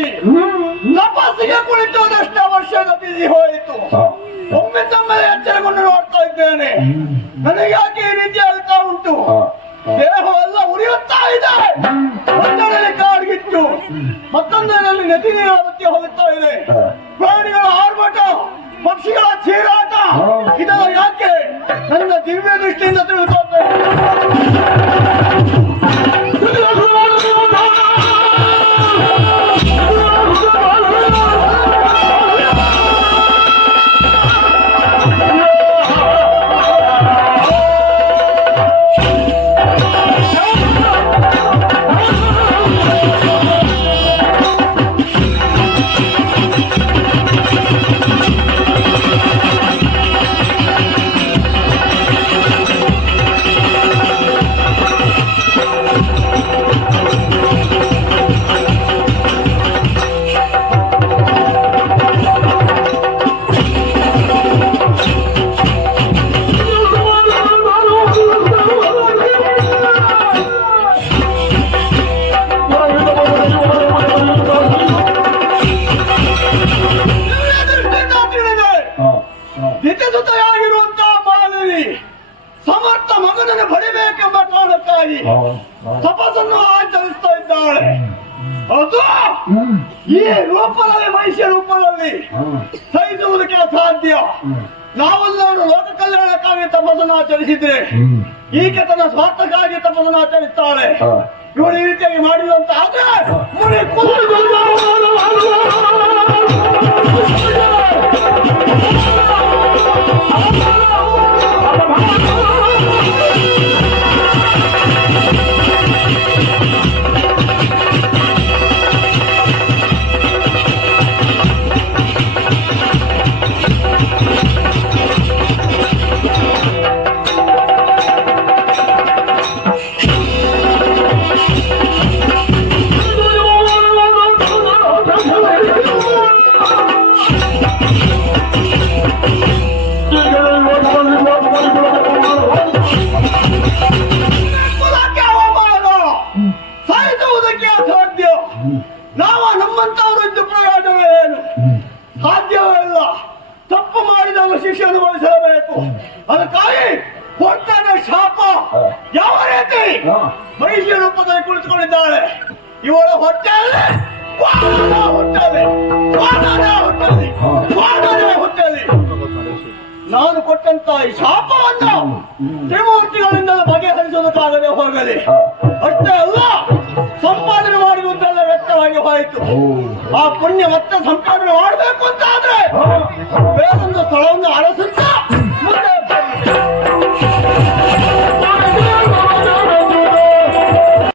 ಹೋಗಿ ತಪಸ್ಸಿಗೆ ಕುಳಿತುದಷ್ಟು ವರ್ಷ ಗತಿಸಿ ಹೋಯಿತು. ಒಮ್ಮೆ ತಮ್ಮಲ್ಲಿ ಎಚ್ಚರಗೊಂಡು ನೋಡ್ತಾ ಇದ್ದೇನೆ. ನನಗೆ ಯಾಕೆ ಈ ರೀತಿ ಆಗ್ತಾ ಉಂಟು? ದೇಹವೆಲ್ಲ ಉರಿಯುತ್ತಾ ಇದೆ. ಒಂದರಲ್ಲಿ ಕಾಡ್ಗಿತ್ತು, ಮತ್ತೊಂದರಲ್ಲಿ ನದಿ ನೀರಾವತಿ ಹೋಗುತ್ತಾ ಇದೆ. ಪ್ರಾಣಿಗಳ ಆರ್ಭಟ, ಪಕ್ಷಿಗಳ ಚೀರಾಟ, ಇದೆಲ್ಲ ಯಾಕೆ? ನನ್ನ ದಿವ್ಯ ದೃಷ್ಟಿಯಿಂದ ತಿಳ್ಕೊಳ್ತೇನೆ. ದಿತಸುತೆಯಾಗಿರುವಂತಹ ಮಾನವಿ ಸಮರ್ಥ ಮಗನನ್ನು ಬಡಿಬೇಕೆಂಬ ಕಾರಣಕ್ಕಾಗಿ ತಪಸ್ಸನ್ನು ಆಚರಿಸ್ತಾ ಇದ್ದಾಳೆ. ಅದು ಈ ರೂಪದಲ್ಲಿ, ಮನುಷ್ಯ ರೂಪದಲ್ಲಿ ಸಹಿಸುವುದಕ್ಕೆ ಅಸಾಧ್ಯ. ನಾವೆಲ್ಲರೂ ಲೋಕ ಕಲ್ಯಾಣಕ್ಕಾಗಿ ತಪಸ್ಸನ್ನು ಆಚರಿಸಿದ್ರೆ ಈಕೆ ತನ್ನ ಸ್ವಾರ್ಥಕ್ಕಾಗಿ ತಪಸ್ಸನ್ನು ಆಚರಿಸ್ತಾಳೆ. ಇವಳು ಈ ರೀತಿಯಾಗಿ ಮಾಡಿಲ್ಲ ಅಂತ ಆದ್ರೆ ಮುನಿ ನಾವು ನಮ್ಮಂತವರು ಇದ್ದು ಪ್ರಯೋಜನ ಏನು? ಸಾಧ್ಯವಲ್ಲ. ತಪ್ಪು ಮಾಡಿದಾಗ ಶಿಕ್ಷೆ ಅನುಭವಿಸಬೇಕು. ಅದಕ್ಕಾಗಿ ಕೊಡ್ತಾನೆ ಶಾಪ. ಯಾವ ರೀತಿ ಮನುಷ್ಯ ರೂಪದಲ್ಲಿ ಕುಳಿತುಕೊಂಡಿದ್ದಾಳೆ. ಇವಳ ಹೊಟ್ಟೆಯಲ್ಲಿ ಹೊಟ್ಟೆಯಲ್ಲಿ ನಾನು ಕೊಟ್ಟಂತ ಈ ಶಾಪವನ್ನು ತ್ರಿಮೂರ್ತಿಗಳಿಂದ ಬಗೆಹರಿಸುವುದಕ್ಕಾಗದೆ ಹೋಗಲಿ. ಅಷ್ಟೇ ಅಲ್ಲ, ಸಂಪಾದನೆ ಮಾಡುವುದೆಲ್ಲ ವ್ಯಕ್ತವಾಗಿ ಹೋಯಿತು. ಆ ಪುಣ್ಯ ಮತ್ತೆ ಸಂಪಾದನೆ ಮಾಡಬೇಕು ಅಂತ ಆದ್ರೆ ಬೇರೊಂದು ಸ್ಥಳವನ್ನು ಅರಸುತ್ತ